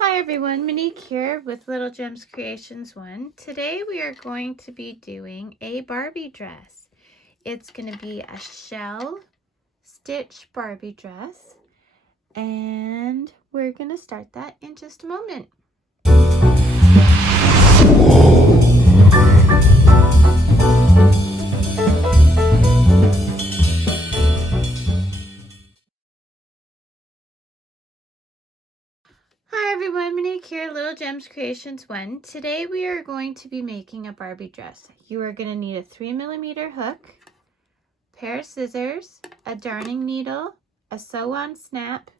Hi everyone, Monique here with Little Gems Creations 1. Today we are going to be doing a Barbie dress. It's going to be a shell stitch Barbie dress, and we're going to start that in just a moment. Hi everyone, Monique here, Little Gems Creations 1. Today we are going to be making a Barbie dress. You are going to need a 3mm hook, pair of scissors, a darning needle, a sew-on snap,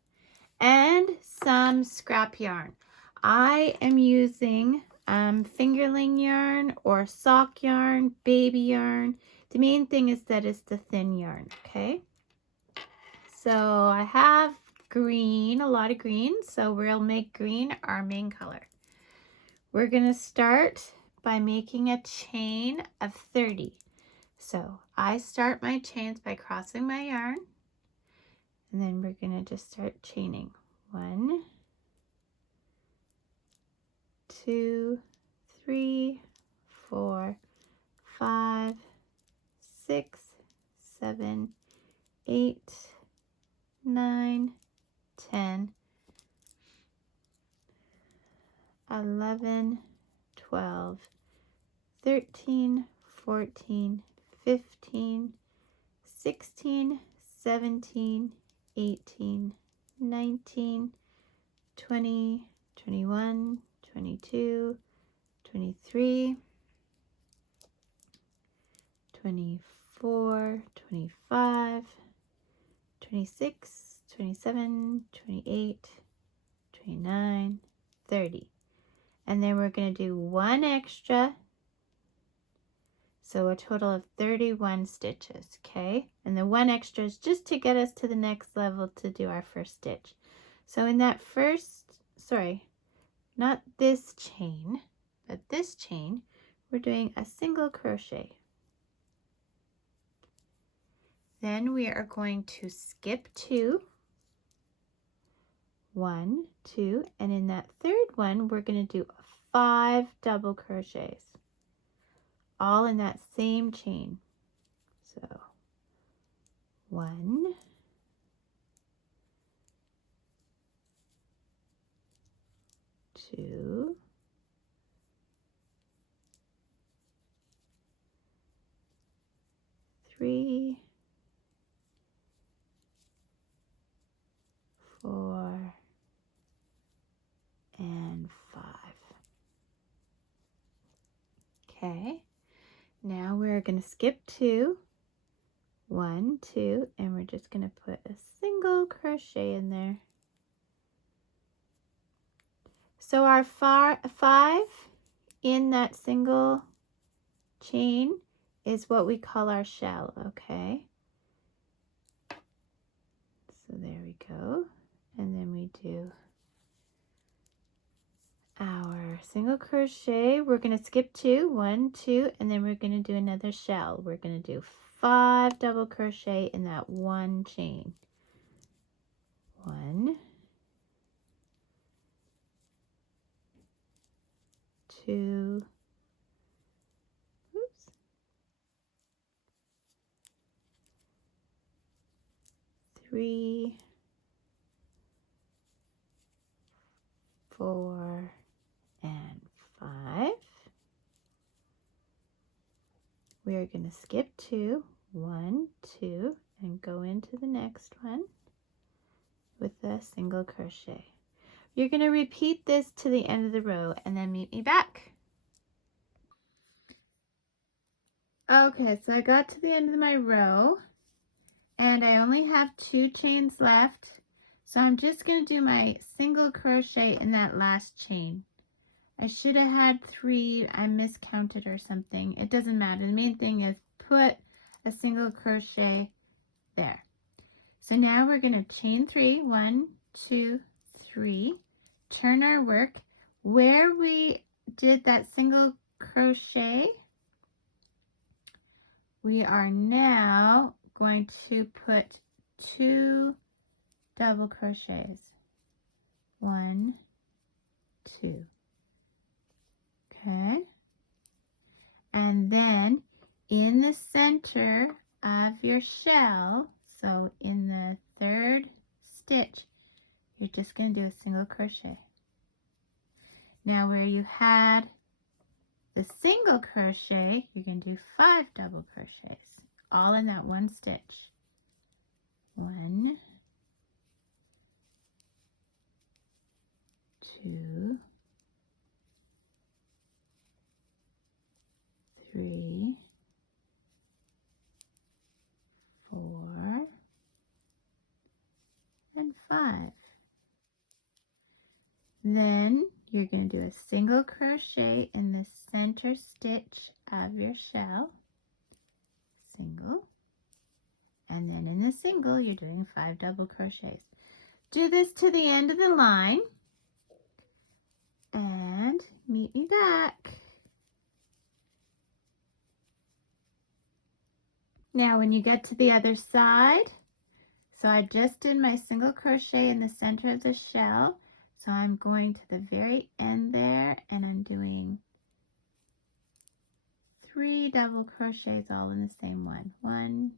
and some scrap yarn. I am using fingerling yarn or sock yarn, baby yarn. The main thing is that it's the thin yarn, okay? So I have green, a lot of green, so we'll make green our main color. We're gonna start by making a chain of 30. So I start my chains by crossing my yarn, and then we're gonna just start chaining. 1, 2, 3, 4, 5, 6, 7, 8, 9, 10, 11, 12, 13, 14, 15, 16, 17, 18, 19, 20, 21, 22, 23, 24, 25, 26, 27, 28, 29, 30. And then we're going to do one extra. So a total of 31 stitches, okay? And the one extra is just to get us to the next level to do our first stitch. So in that first, not this chain, but this chain, we're doing a single crochet. Then we are going to skip 2, 1, 2, and in that third one, we're going to do 5 double crochets, all in that same chain. So 1, 2, 3, 4, and 5. Okay, now we're going to skip 2, 1, 2, and we're just going to put a single crochet in there. So our 5 in that single chain is what we call our shell, okay? So there we go. And then we do our single crochet. We're going to skip 2, 1, 2, and then we're going to do another shell. We're going to do 5 double crochet in that one chain. 1, 2, 3, 4, and 5. We are going to skip 2, 1, 2, and go into the next one with a single crochet. You're going to repeat this to the end of the row and then meet me back. Okay, so I got to the end of my row and I only have 2 chains left. So I'm just going to do my single crochet in that last chain. I should have had 3, I miscounted or something. It doesn't matter. The main thing is put a single crochet there. So now we're going to chain 3, 1, 2, 3, turn our work. Where we did that single crochet, we are now going to put 2 double crochets. 1, 2. Okay, and then in the center of your shell, so in the 3rd stitch, you're just going to do a single crochet. Now where you had the single crochet, you're going to do 5 double crochets, all in that one stitch. 1, 2, 3, 4, and 5. Then you're going to do a single crochet in the center stitch of your shell, single, and then in the single you're doing 5 double crochets. Do this to the end of the line and meet me back. Now when you get to the other side, so I just did my single crochet in the center of the shell, so I'm going to the very end there and I'm doing 3 double crochets all in the same one. 1,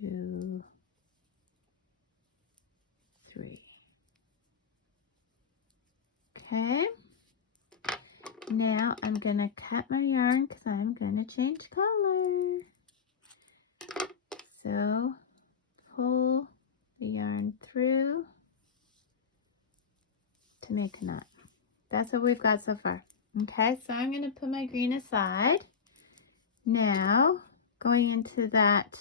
2, 3. Okay, now I'm going to cut my yarn because I'm going to change color. So pull the yarn through to make a knot. That's what we've got so far. Okay, so I'm going to put my green aside. Now going into that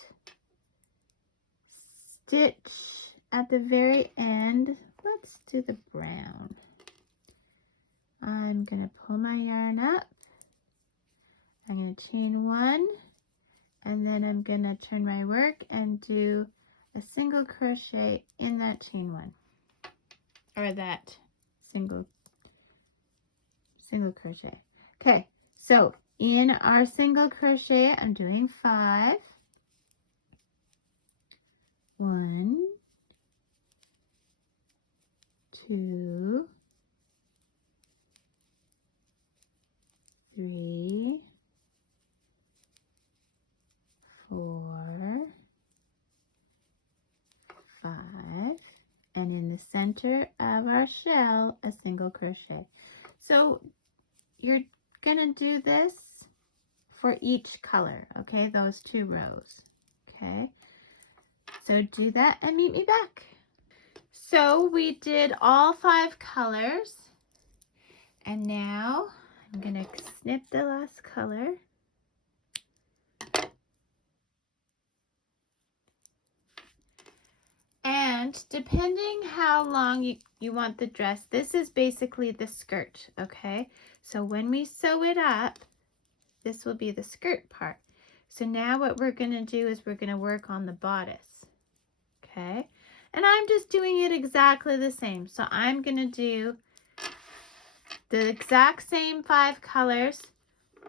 stitch at the very end, let's do the brown. I'm going to pull my yarn up. I'm going to chain 1, and then I'm going to turn my work and do a single crochet in that chain 1, or that single crochet. Okay, so in our single crochet, I'm doing 5. 1, 2, 3, 4, 5, and in the center of our shell, a single crochet. So you're gonna do this for each color, okay, those 2 rows. Okay, so do that and meet me back. So we did all 5 colors, and now I'm gonna snip the last color. And depending how long you want the dress, this is basically the skirt, okay? So when we sew it up, this will be the skirt part. So now what we're gonna do is we're gonna work on the bodice, okay? And I'm just doing it exactly the same. So I'm gonna do the exact same 5 colors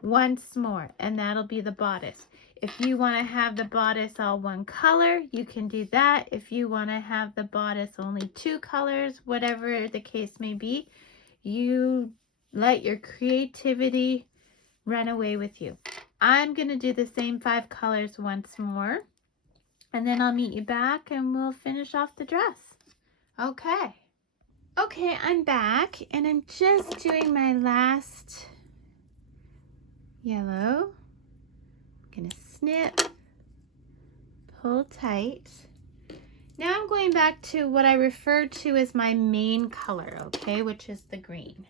once more, and that'll be the bodice. If you want to have the bodice all one color, you can do that. If you want to have the bodice only 2 colors, whatever the case may be, you let your creativity run away with you. I'm going to do the same 5 colors once more, and then I'll meet you back and we'll finish off the dress. Okay. Okay, I'm back, and I'm just doing my last yellow. I'm gonna snip, pull tight. Now I'm going back to what I refer to as my main color, okay, which is the green.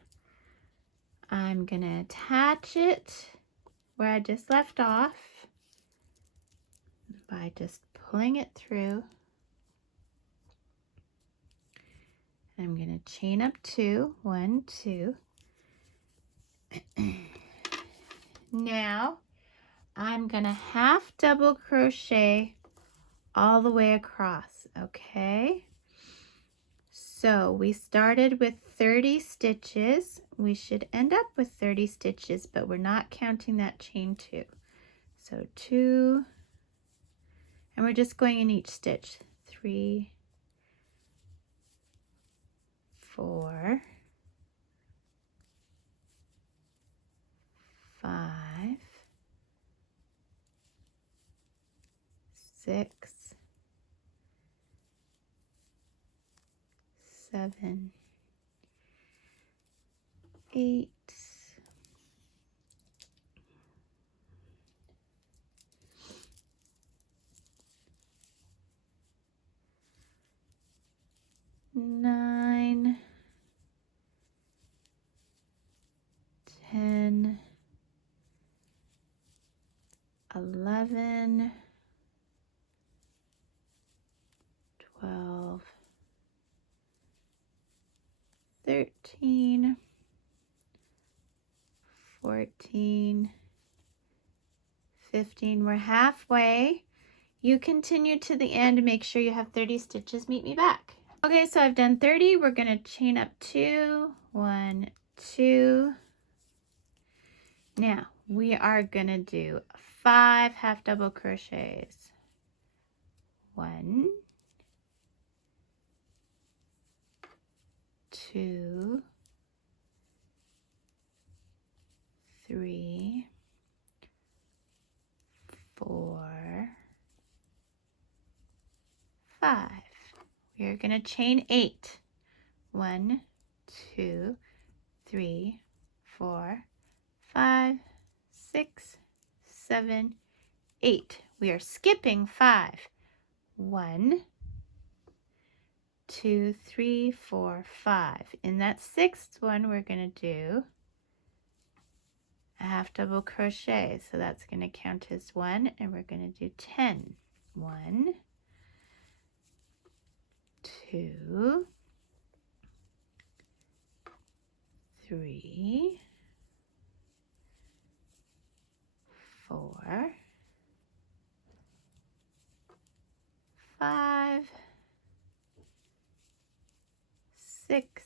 I'm gonna attach it where I just left off by just pulling it through. I'm gonna chain up 2, 1, 2. Now I'm gonna half double crochet all the way across, okay? So we started with 30 stitches. We should end up with 30 stitches, but we're not counting that chain 2. So 2, and we're just going in each stitch. 3, 4, 5, 6, 7, 8, 9, 10, 11, 12, 13, 14, 15. We're halfway. You continue to the end and make sure you have 30 stitches. Meet me back. Okay, so I've done 30. We're going to chain up 2, 1, 2. Now, we are going to do 5 half double crochets. 1, 2, 3, 4, 5. We are going to chain 8. 1, 2, 3, 4, 5, 6, 7, 8. We are skipping 5. 1, 2, 3, 4, 5. In that 6th one, we're going to do a half double crochet. So that's going to count as 1, and we're going to do 10. 1, 2, 3, 4, 5, 6,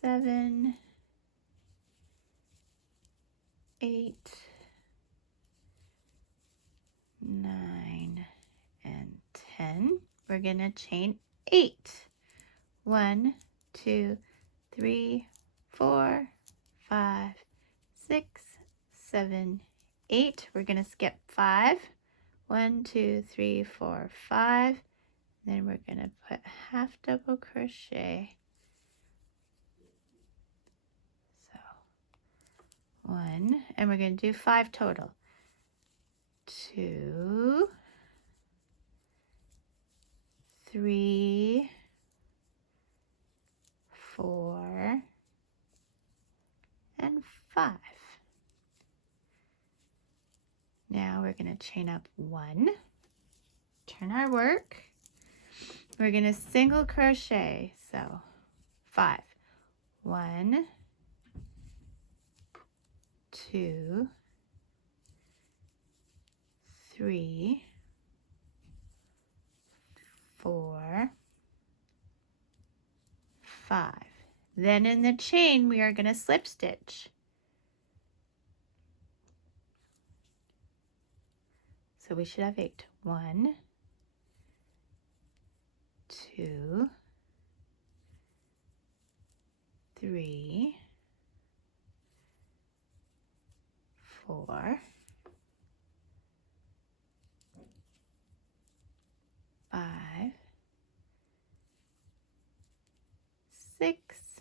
7, 8, 9, and 10. We're going to chain 8. 1, 2, 3, 4, 5, 6, 7, 8. We're going to skip 5. 1, 2, 3, 4, 5. Then we're going to put half double crochet. So 1, and we're going to do 5 total. 2, 3, 4, and 5. Now we're going to chain up 1, turn our work. We're going to single crochet, so 5. 1, 2, 3, 4, 5. Then in the chain, we are going to slip stitch. So we should have 8. 1, 2, 3, 4, 5, 6,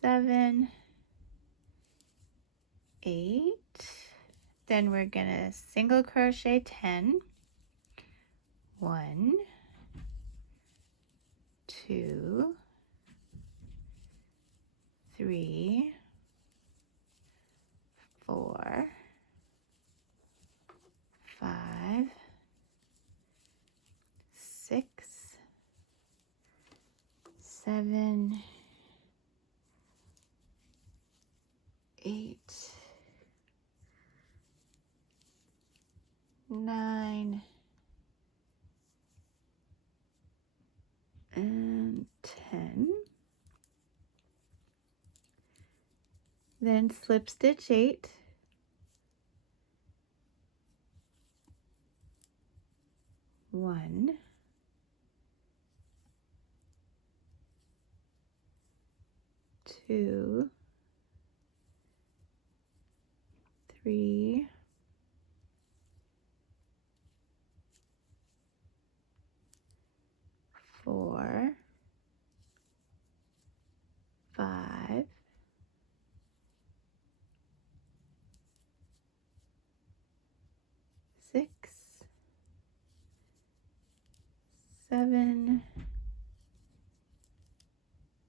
7, 8. Then we're going to single crochet 10. 1, 2, 3, 4, 5, 6, 7, 8, 9, and 10. Then slip stitch 8. 1, 2, 3, 4, 5, 6, 7,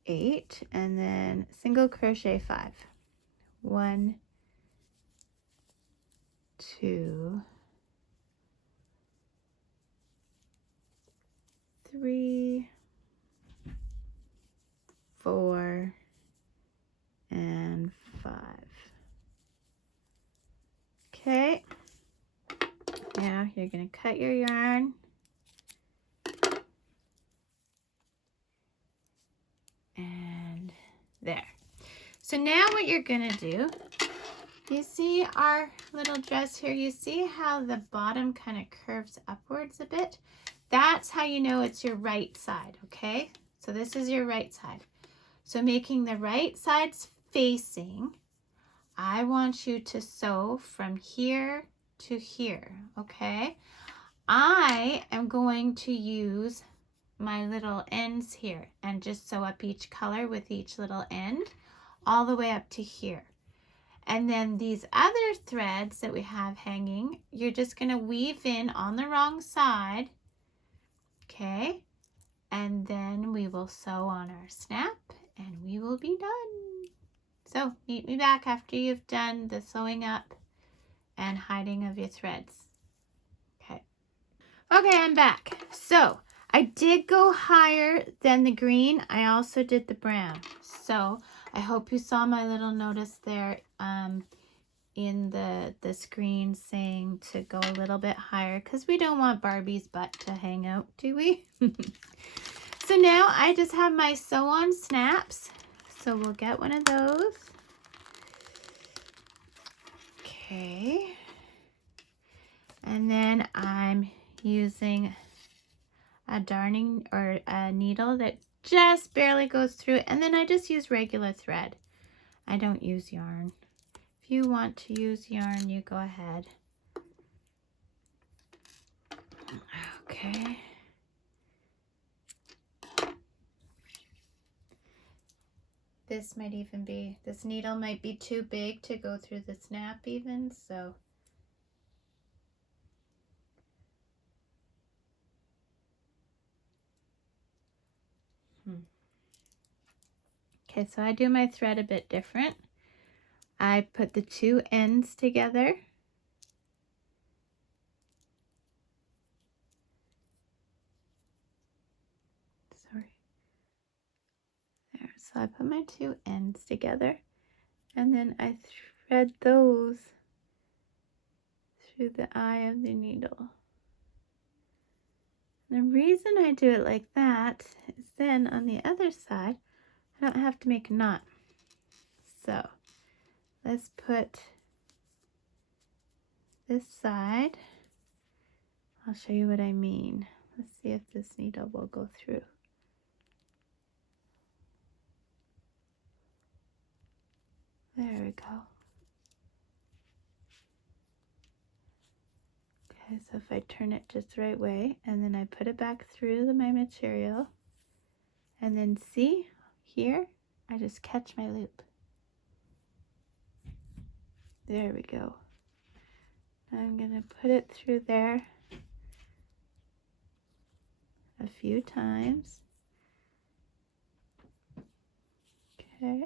8, and then single crochet 5. 1, 2, 3, 4, and 5. Okay, now you're going to cut your yarn. And there. So now what you're going to do, you see our little dress here, you see how the bottom kind of curves upwards a bit? That's how you know it's your right side, okay? So this is your right side. So making the right sides facing, I want you to sew from here to here, okay? I am going to use my little ends here and just sew up each color with each little end all the way up to here. And then these other threads that we have hanging, you're just going to weave in on the wrong side, okay? And then we will sew on our snap and we will be done. So meet me back after you've done the sewing up and hiding of your threads. Okay. Okay, I'm back. So I did go higher than the green. I also did the brown. So I hope you saw my little notice there in the screen saying to go a little bit higher because we don't want Barbie's butt to hang out, do we? So now I just have my sew on snaps. So we'll get one of those. Okay. And then I'm using a darning or a needle that just barely goes through, and then I just use regular thread. I don't use yarn. If you want to use yarn, you go ahead. Okay. This might even be, this needle might be too big to go through the snap even, so. Okay, so I do my thread a bit different. I put the two ends together. Sorry. There, so I put my two ends together and then I thread those through the eye of the needle. And the reason I do it like that is then on the other side, I don't have to make a knot. So let's put this side. I'll show you what I mean. Let's see if this needle will go through. There we go. Okay, so if I turn it just the right way, and then I put it back through my material, and then see here, I just catch my loop. There we go. Now I'm gonna put it through there a few times. Okay,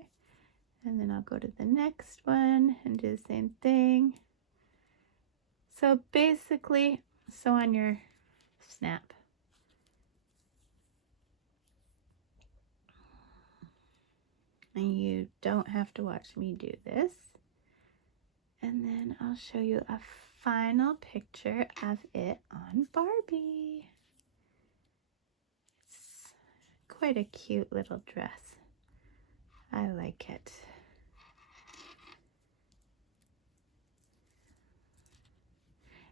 and then I'll go to the next one and do the same thing. So basically, sew on your snap. And you don't have to watch me do this. And then I'll show you a final picture of it on Barbie. It's quite a cute little dress. I like it.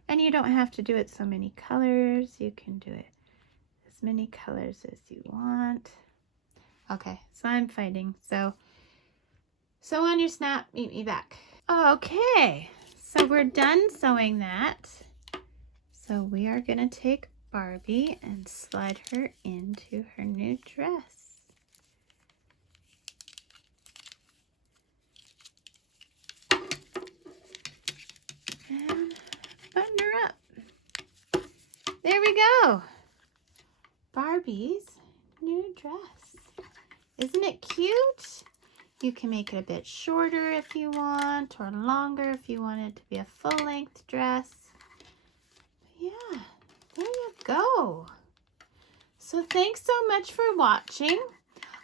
And you don't have to do it so many colors. You can do it as many colors as you want. Okay, so I'm fighting. So sew on your snap, meet me back. Okay, so we're done sewing that. So we are gonna take Barbie and slide her into her new dress. And button her up. There we go. Barbie's new dress. Isn't it cute? You can make it a bit shorter if you want, or longer if you want it to be a full-length dress. Yeah, there you go. So thanks so much for watching.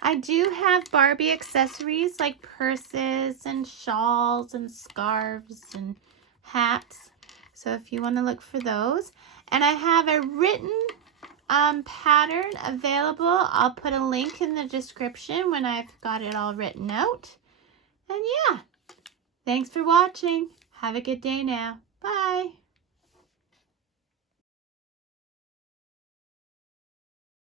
I do have Barbie accessories like purses and shawls and scarves and hats. So if you want to look for those. And I have a written pattern available. I'll put a link in the description when I've got it all written out. And yeah, thanks for watching. Have a good day now. Bye.